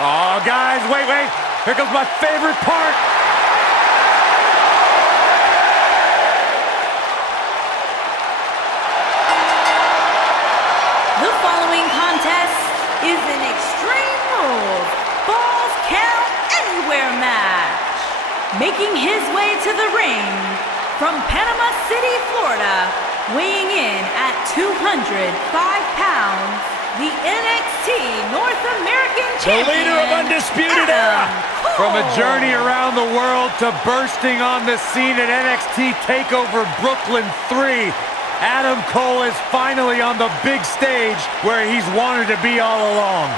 Oh, guys, wait. Here comes my favorite part. The following contest is an Extreme Rules Falls Count Anywhere match. Making his way to the ring from Panama City, Florida, weighing in at 205 pounds, the NXT North American Champion, the leader of Undisputed Era. From a journey around the world to bursting on the scene at NXT TakeOver Brooklyn 3, Adam Cole is finally on the big stage where he's wanted to be all along.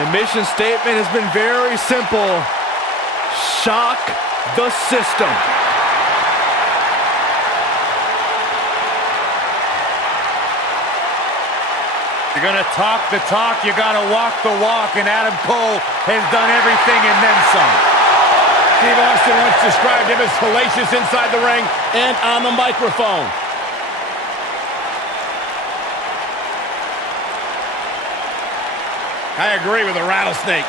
The mission statement has been very simple. Shock the system. You're gonna talk the talk, you gotta walk the walk, and Adam Cole has done everything and then some. Steve Austin once described him as hellacious inside the ring and on the microphone. I agree with the rattlesnake.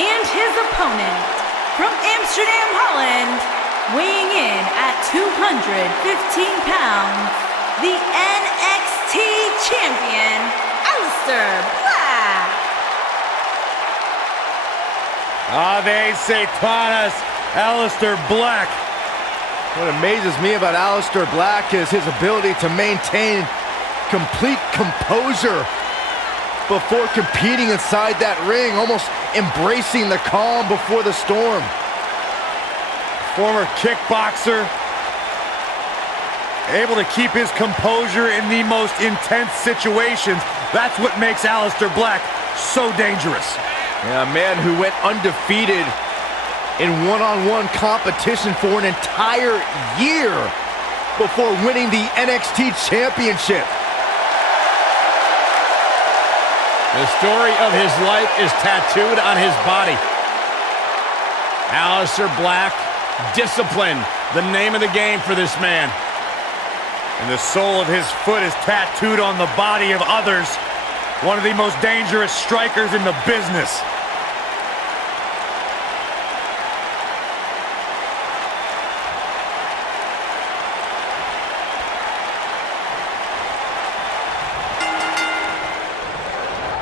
And his opponent, from Amsterdam, Holland, weighing in at 215 pounds, the NXT Champion, Alistair Black. Ave Satanas, Alistair Black. What amazes me about Alistair Black is his ability to maintain complete composure before competing inside that ring, almost embracing the calm before the storm. Former kickboxer, able to keep his composure in the most intense situations. That's what makes Alistair Black so dangerous. Yeah, a man who went undefeated in one-on-one competition for an entire year before winning the NXT Championship. The story of his life is tattooed on his body. Alistair Black, discipline, the name of the game for this man. And the sole of his foot is tattooed on the body of others. One of the most dangerous strikers in the business.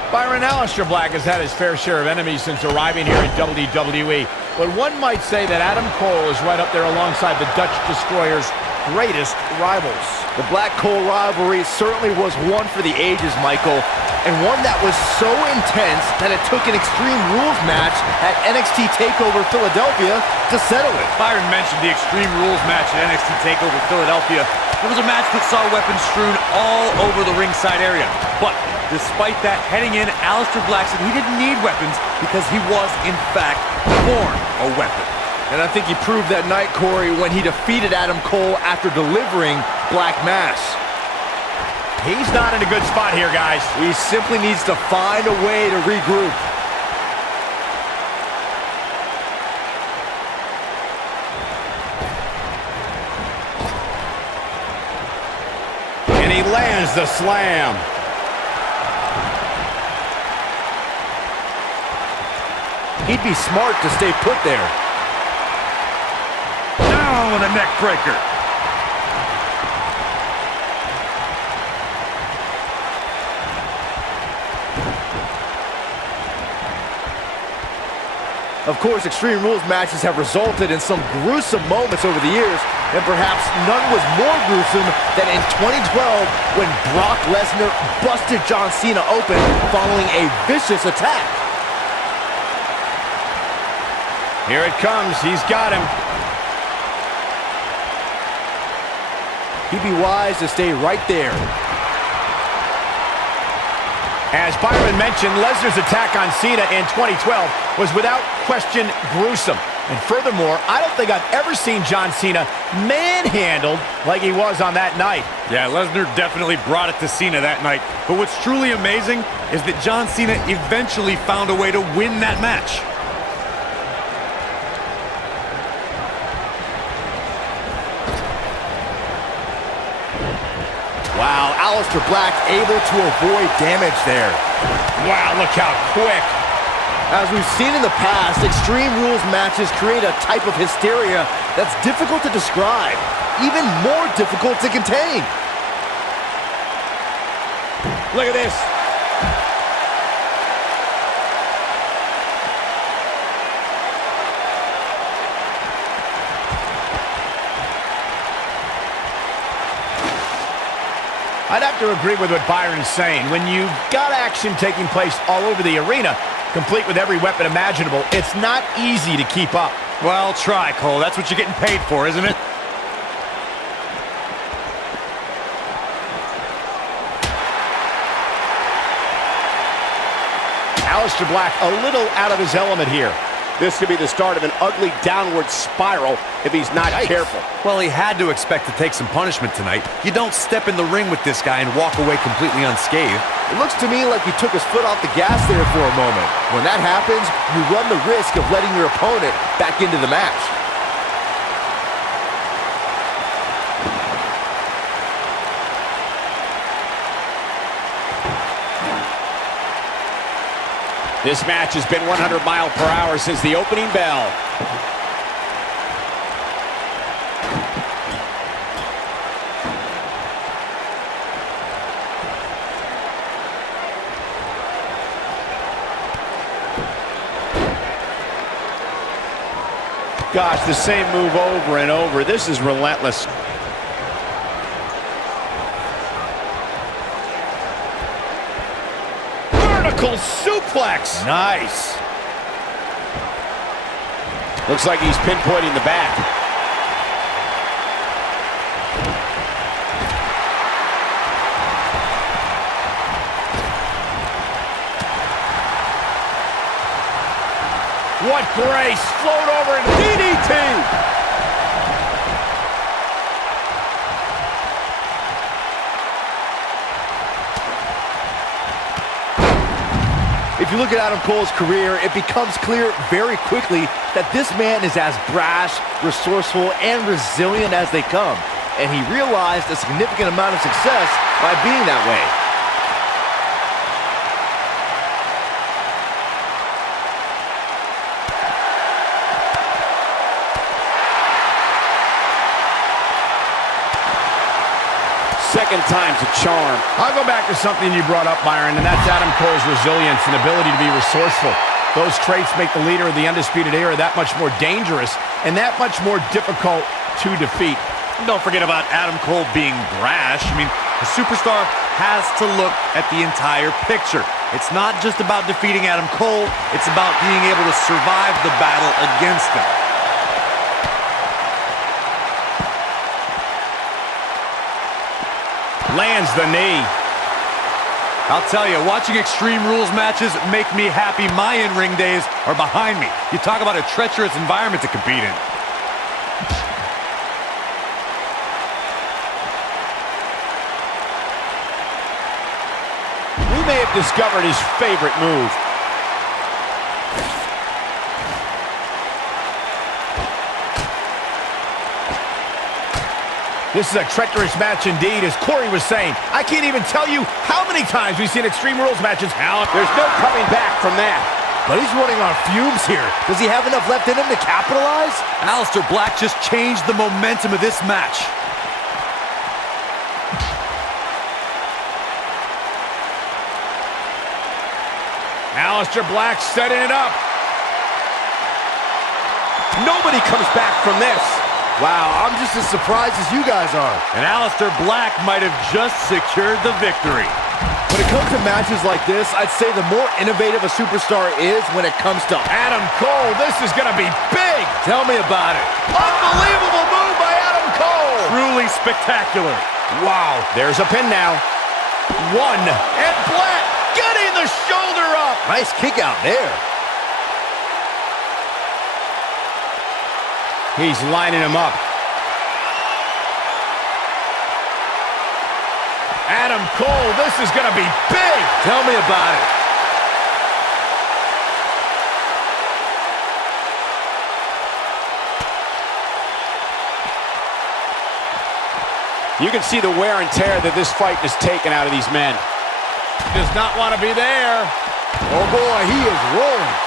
Byron, Alistair Black has had his fair share of enemies since arriving here in WWE, but one might say that Adam Cole is right up there alongside the Dutch Destroyer's greatest rivals. The Black-Cole rivalry certainly was one for the ages, Michael, and one that was so intense that it took an Extreme Rules match at NXT TakeOver Philadelphia to settle it. Byron mentioned the Extreme Rules match at NXT TakeOver Philadelphia. It was a match that saw weapons strewn all over the ringside area. But despite that, heading in, Alistair Black said he didn't need weapons because he was, in fact, born a weapon. And I think he proved that night, Corey, when he defeated Adam Cole after delivering Black Mass. He's not in a good spot here, guys. He simply needs to find a way to regroup. And he lands the slam. He'd be smart to stay put there. Down with a neck breaker. Of course, Extreme Rules matches have resulted in some gruesome moments over the years, and perhaps none was more gruesome than in 2012 when Brock Lesnar busted John Cena open following a vicious attack. Here it comes. He's got him. He'd be wise to stay right there. As Byron mentioned, Lesnar's attack on Cena in 2012 was without question gruesome. And furthermore, I don't think I've ever seen John Cena manhandled like he was on that night. Yeah, Lesnar definitely brought it to Cena that night. But what's truly amazing is that John Cena eventually found a way to win that match. Wow, Alistair Black able to avoid damage there. Wow, look how quick. As we've seen in the past, Extreme Rules matches create a type of hysteria that's difficult to describe, even more difficult to contain. Look at this. I'd have to agree with what Byron's saying. When you've got action taking place all over the arena, complete with every weapon imaginable, it's not easy to keep up. Well, try, Cole. That's what you're getting paid for, isn't it? Alistair Black a little out of his element here. This could be the start of an ugly downward spiral if he's not careful. Well, he had to expect to take some punishment tonight. You don't step in the ring with this guy and walk away completely unscathed. It looks to me like he took his foot off the gas there for a moment. When that happens, you run the risk of letting your opponent back into the match. This match has been 100 miles per hour since the opening bell. Gosh, the same move over and over. This is relentless. Vertical suplex. Nice. Looks like he's pinpointing the back. What grace. Float over into DDT. If you look at Adam Cole's career, it becomes clear very quickly that this man is as brash, resourceful, and resilient as they come. And he realized a significant amount of success by being that way. Second time's a charm. I'll go back to something you brought up, Byron, and that's Adam Cole's resilience and ability to be resourceful. Those traits make the leader of the Undisputed Era that much more dangerous and that much more difficult to defeat. Don't forget about Adam Cole being brash. I mean, the superstar has to look at the entire picture. It's not just about defeating Adam Cole, it's about being able to survive the battle against him. Lands the knee. I'll tell you, watching Extreme Rules matches make me happy my in-ring days are behind me. You talk about a treacherous environment to compete in. We may have discovered his favorite move. This is a treacherous match indeed, as Corey was saying. I can't even tell you how many times we've seen Extreme Rules matches. There's no coming back from that. But he's running on fumes here. Does he have enough left in him to capitalize? Alistair Black just changed the momentum of this match. Alistair Black setting it up. Nobody comes back from this. Wow, I'm just as surprised as you guys are. And Alistair Black might have just secured the victory. When it comes to matches like this, I'd say the more innovative a superstar is when it comes to Adam Cole, this is going to be big. Tell me about it. Unbelievable move by Adam Cole. Truly spectacular. Wow, there's a pin now. One, and Black getting the shoulder up. Nice kick out there. He's lining him up. Adam Cole, this is going to be big. Tell me about it. You can see the wear and tear that this fight has taken out of these men. Does not want to be there. Oh boy, he is rolling.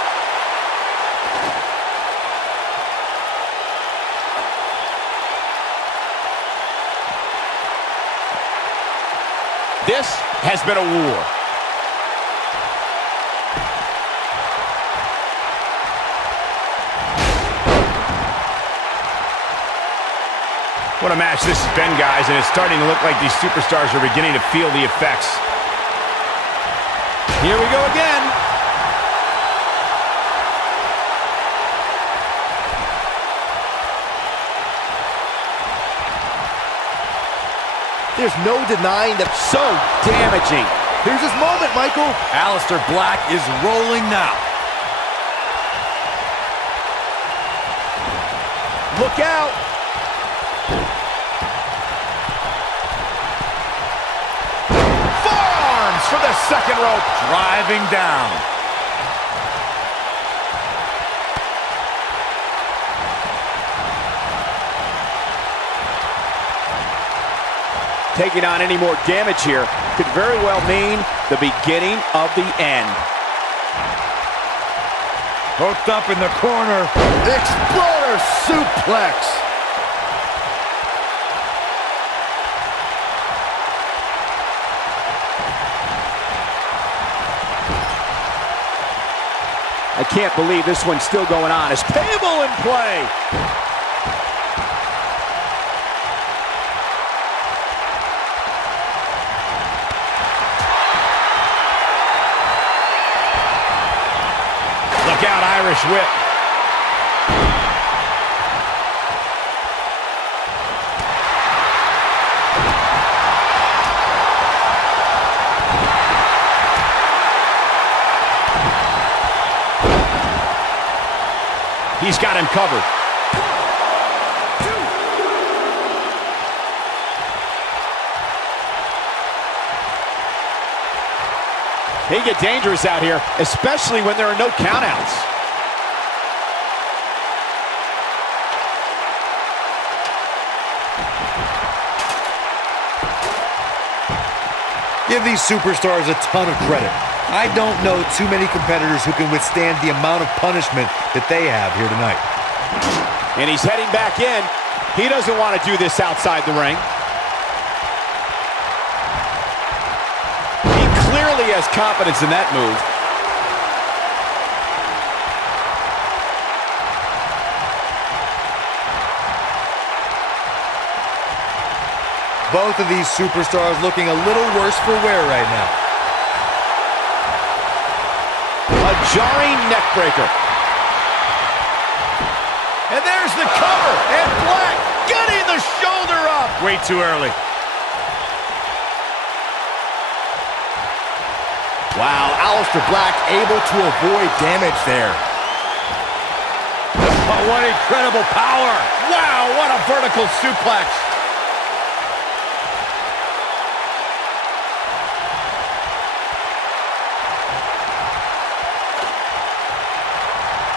This has been a war. What a match this has been, guys, and it's starting to look like these superstars are beginning to feel the effects. Here we go again. There's no denying that. So damaging. Here's his moment, Michael. Alistair Black is rolling now. Look out. Forearms for the second rope. Driving down. Taking on any more damage here could very well mean the beginning of the end. Hooked up in the corner. Exploder suplex. I can't believe this one's still going on. Is table in play. Look out, Irish whip. He's got him covered. They get dangerous out here, especially when there are no countouts. Give these superstars a ton of credit. I don't know too many competitors who can withstand the amount of punishment that they have here tonight. And he's heading back in. He doesn't want to do this outside the ring. He clearly has confidence in that move. Both of these superstars looking a little worse for wear right now. A jarring neck breaker. And there's the cover. And Black getting the shoulder up. Way too early. Wow, Alistair Black able to avoid damage there. Oh, what incredible power. Wow, what a vertical suplex.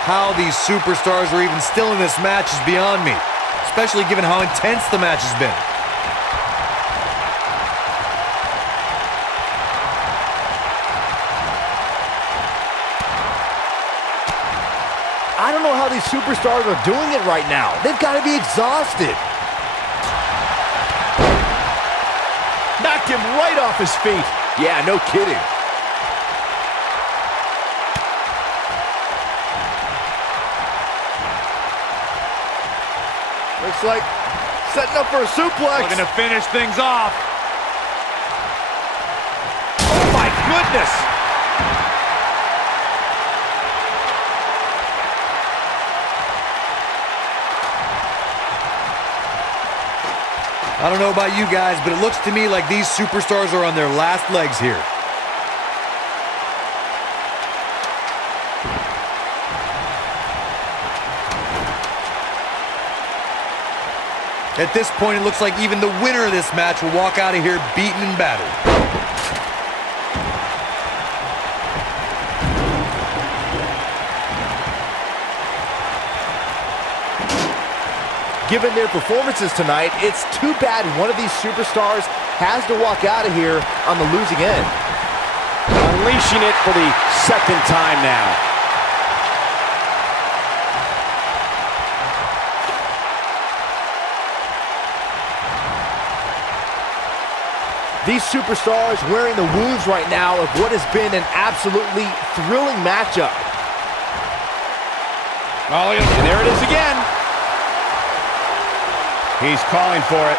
How these superstars are even still in this match is beyond me, especially given how intense the match has been. I don't know how these superstars are doing it right now. They've got to be exhausted. Knocked him right off his feet. Yeah, no kidding. Looks like setting up for a suplex. Looking to finish things off. Oh my goodness! I don't know about you guys, but it looks to me like these superstars are on their last legs here. At this point, it looks like even the winner of this match will walk out of here beaten and battered. Given their performances tonight, it's too bad one of these superstars has to walk out of here on the losing end. Unleashing it for the second time now. These superstars wearing the wounds right now of what has been an absolutely thrilling matchup. Oh, and there it is again. He's calling for it.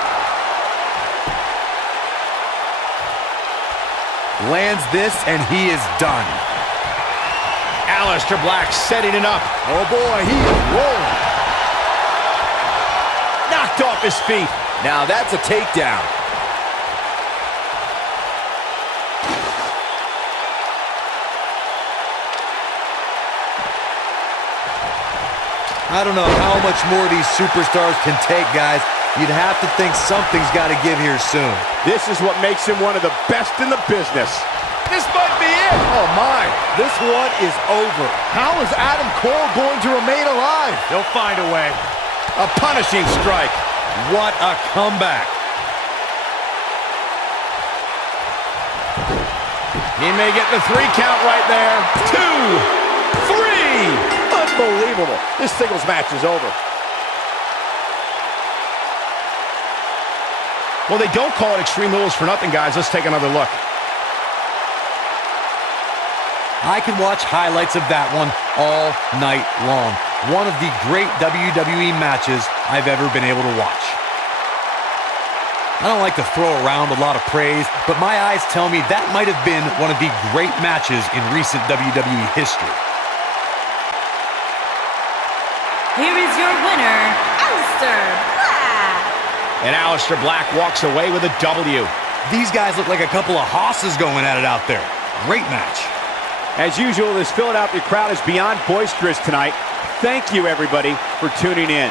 Lands this, and he is done. Alistair Black setting it up. Oh boy, he is rolling. Knocked off his feet. Now that's a takedown. I don't know how much more these superstars can take, guys. You'd have to think something's got to give here soon. This is what makes him one of the best in the business. This might be it. Oh my, this one is over. How is Adam Cole going to remain alive? He'll find a way. A punishing strike. What a comeback. He may get the 3 count right there. 2, 3. Unbelievable. This singles match is over. Well, they don't call it Extreme Rules for nothing, guys. Let's take another look. I can watch highlights of that one all night long. One of the great WWE matches I've ever been able to watch. I don't like to throw around a lot of praise, but my eyes tell me that might have been one of the great matches in recent WWE history. Here is your winner, Alistair Black. And Alistair Black walks away with a W. These guys look like a couple of hosses going at it out there. Great match. As usual, this Philadelphia crowd is beyond boisterous tonight. Thank you, everybody, for tuning in.